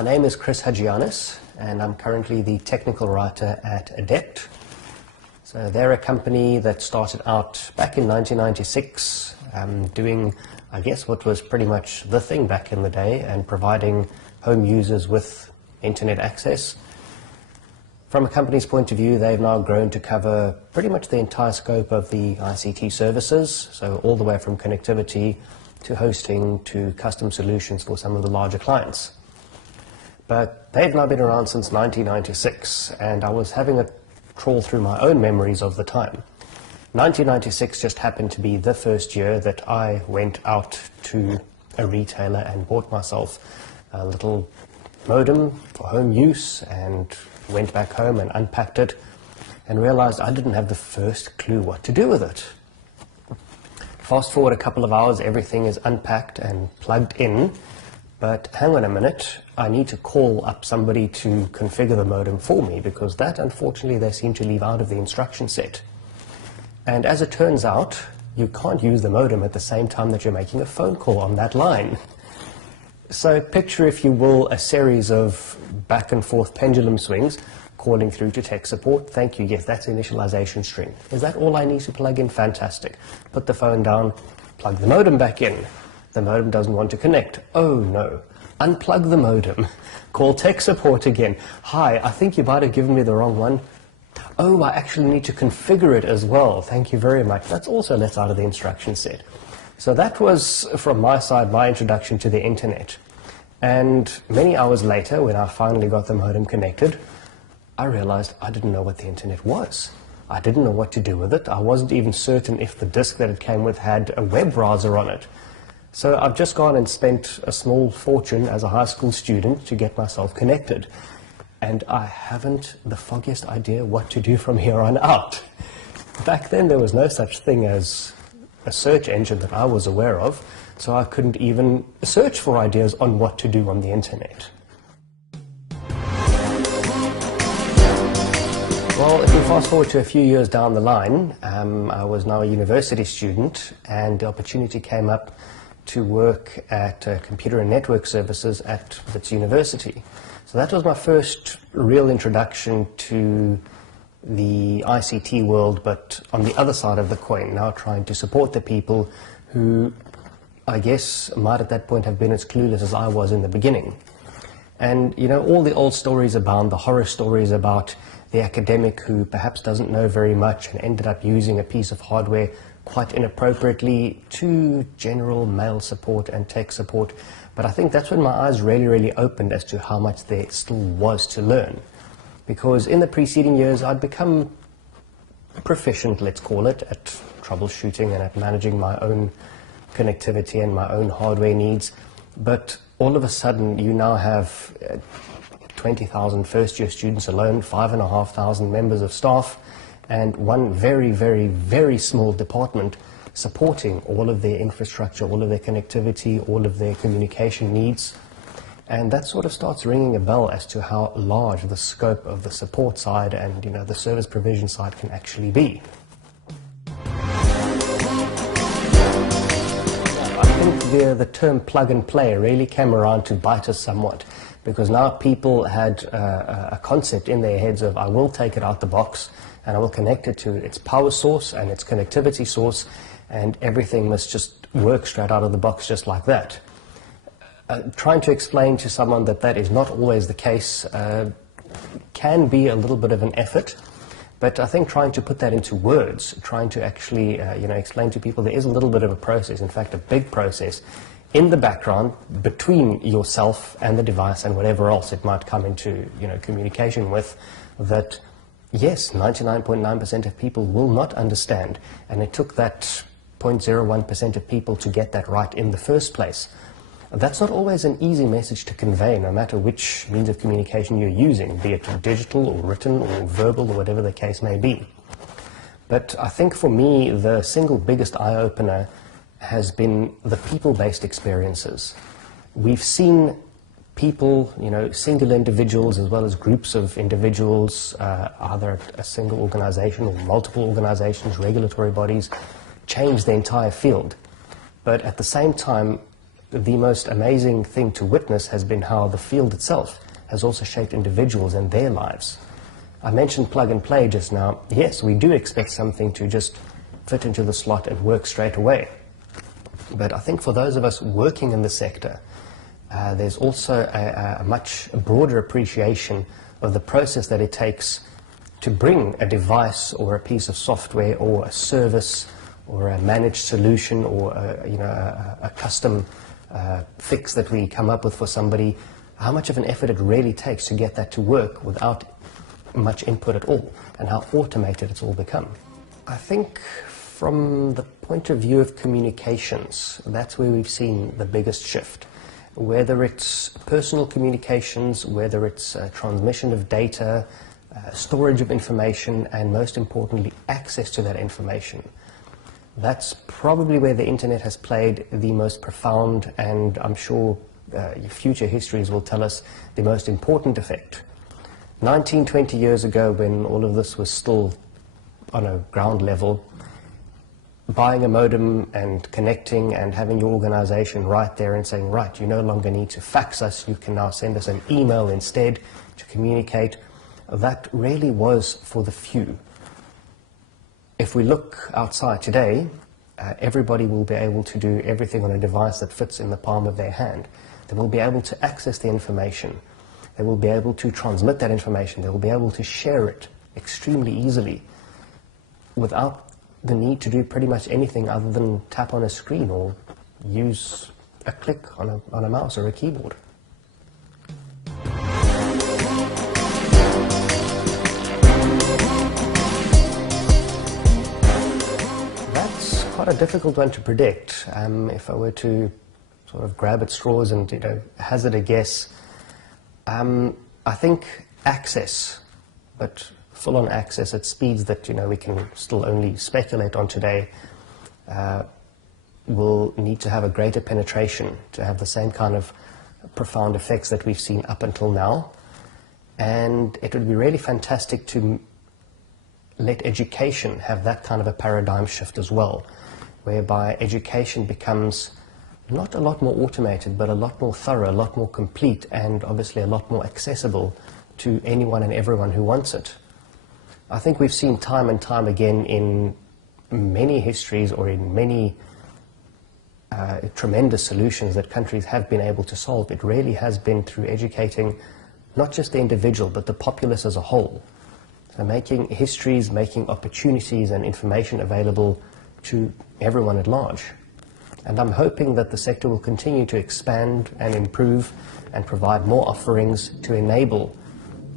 My name is Hadjiyannis, and I'm currently the technical writer at Adept. So they're a company that started out back in 1996, doing, I guess, what was pretty much the thing back in the day, and providing home users with internet access. From a company's point of view, they've now grown to cover pretty much the entire scope of the ICT services, so all the way from connectivity to hosting to custom solutions for some of the larger clients. But they've now been around since 1996, and I was having a trawl through my own memories of the time. 1996 just happened to be the first year that I went out to a retailer and bought myself a little modem for home use, and went back home and unpacked it and realized I didn't have the first clue what to do with it. Fast forward a couple of hours, everything is unpacked and plugged in, but hang on a minute, I need to call up somebody to configure the modem for me, because that, unfortunately, they seem to leave out of the instruction set. And as it turns out, you can't use the modem at the same time that you're making a phone call on that line. So picture, if you will, a series of back and forth pendulum swings, calling through to tech support. Thank you, yes, that's the initialization string. Is that all I need to plug in? Fantastic. Put the phone down, plug the modem back in. The modem doesn't want to connect. Oh no. Unplug the modem. Call tech support again. Hi, I think you might have given me the wrong one. Oh, I actually need to configure it as well. Thank you very much. That's also left out of the instruction set. So that was, from my side, my introduction to the internet. And many hours later, when I finally got the modem connected, I realized I didn't know what the internet was. I didn't know what to do with it. I wasn't even certain if the disk that it came with had a web browser on it. So I've just gone and spent a small fortune as a high school student to get myself connected. And I haven't the foggiest idea what to do from here on out. Back then, there was no such thing as a search engine that I was aware of, so I couldn't even search for ideas on what to do on the internet. Well, if we fast forward to a few years down the line, I was now a university student, and the opportunity came up to work at computer and network services at Wits University. So that was my first real introduction to the ICT world, but on the other side of the coin, now trying to support the people who, I guess, might at that point have been as clueless as I was in the beginning. And, you know, all the old stories abound, the horror stories about the academic who perhaps doesn't know very much and ended up using a piece of hardware quite inappropriately, to general mail support and tech support. But I think that's when my eyes really opened as to how much there still was to learn. Because in the preceding years, I'd become proficient, let's call it, at troubleshooting and at managing my own connectivity and my own hardware needs. But all of a sudden, you now have 20,000 first-year students alone, 5,500 members of staff, and one very small department supporting all of their infrastructure, all of their connectivity, all of their communication needs. And that sort of starts ringing a bell as to how large the scope of the support side and, you know, the service provision side can actually be. I think the term plug and play really came around to bite us somewhat, because now people had a concept in their heads of, I will take it out the box and I will connect it to its power source and its connectivity source, and everything must just work straight out of the box just like that. Trying to explain to someone that that is not always the case can be a little bit of an effort, but I think trying to put that into words, trying to actually explain to people there is a little bit of a process, in fact a big process, in the background between yourself and the device and whatever else it might come into communication with, that yes, 99.9% of people will not understand, and it took that 0.01% of people to get that right in the first place. That's not always an easy message to convey, no matter which means of communication you're using, be it digital or written or verbal or whatever the case may be. But I think for me, the single biggest eye-opener has been the people-based experiences. We've seen people, single individuals as well as groups of individuals, either a single organization or multiple organizations, regulatory bodies, change the entire field. But at the same time, the most amazing thing to witness has been how the field itself has also shaped individuals and their lives. I mentioned plug and play just now. Yes, we do expect something to just fit into the slot and work straight away. But I think for those of us working in the sector, there's also a much broader appreciation of the process that it takes to bring a device or a piece of software or a service or a managed solution or a custom fix that we come up with for somebody, how much of an effort it really takes to get that to work without much input at all, and how automated it's all become. I think from the point of view of communications, that's where we've seen the biggest shift. Whether it's personal communications, whether it's transmission of data, storage of information, and most importantly, access to that information. That's probably where the internet has played the most profound, and I'm sure future histories will tell us the most important effect. 19, 20 years ago, when all of this was still on a ground level, buying a modem and connecting and having your organization right there and saying, right, you no longer need to fax us, you can now send us an email instead to communicate, that really was for the few. If we look outside today, everybody will be able to do everything on a device that fits in the palm of their hand. They will be able to access the information. They will be able to transmit that information. They will be able to share it extremely easily without the need to do pretty much anything other than tap on a screen or use a click on a mouse or a keyboard. That's quite a difficult one to predict. If I were to sort of grab at straws and hazard a guess, I think access, but full-on access at speeds that we can still only speculate on today, will need to have a greater penetration to have the same kind of profound effects that we've seen up until now. And it would be really fantastic to let education have that kind of a paradigm shift as well, whereby education becomes not a lot more automated, but a lot more thorough, a lot more complete, and obviously a lot more accessible to anyone and everyone who wants it. I think we've seen time and time again in many histories or in many tremendous solutions that countries have been able to solve. It really has been through educating not just the individual, but the populace as a whole. So making histories, making opportunities and information available to everyone at large. And I'm hoping that the sector will continue to expand and improve and provide more offerings to enable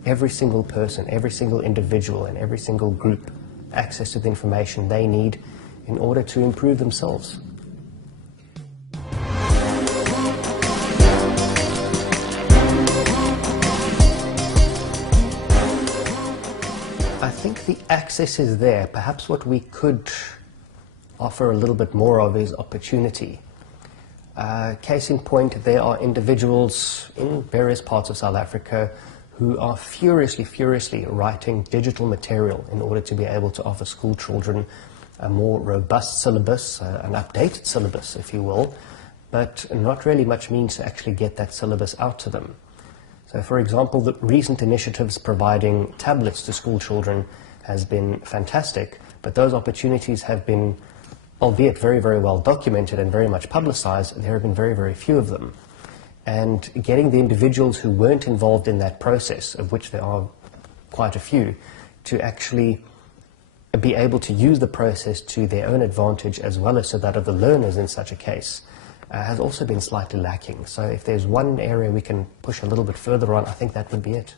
every single person, every single individual and every single group access to the information they need in order to improve themselves. I think the access is there. Perhaps what we could offer a little bit more of is opportunity. Case in point, there are individuals in various parts of South Africa who are furiously writing digital material in order to be able to offer school children a more robust syllabus, an updated syllabus, if you will, but not really much means to actually get that syllabus out to them. So, for example, the recent initiatives providing tablets to school children has been fantastic, but those opportunities have been, albeit very, very well documented and very much publicized, there have been very, very few of them. And getting the individuals who weren't involved in that process, of which there are quite a few, to actually be able to use the process to their own advantage as well as to that of the learners in such a case, has also been slightly lacking. So if there's one area we can push a little bit further on, I think that would be it.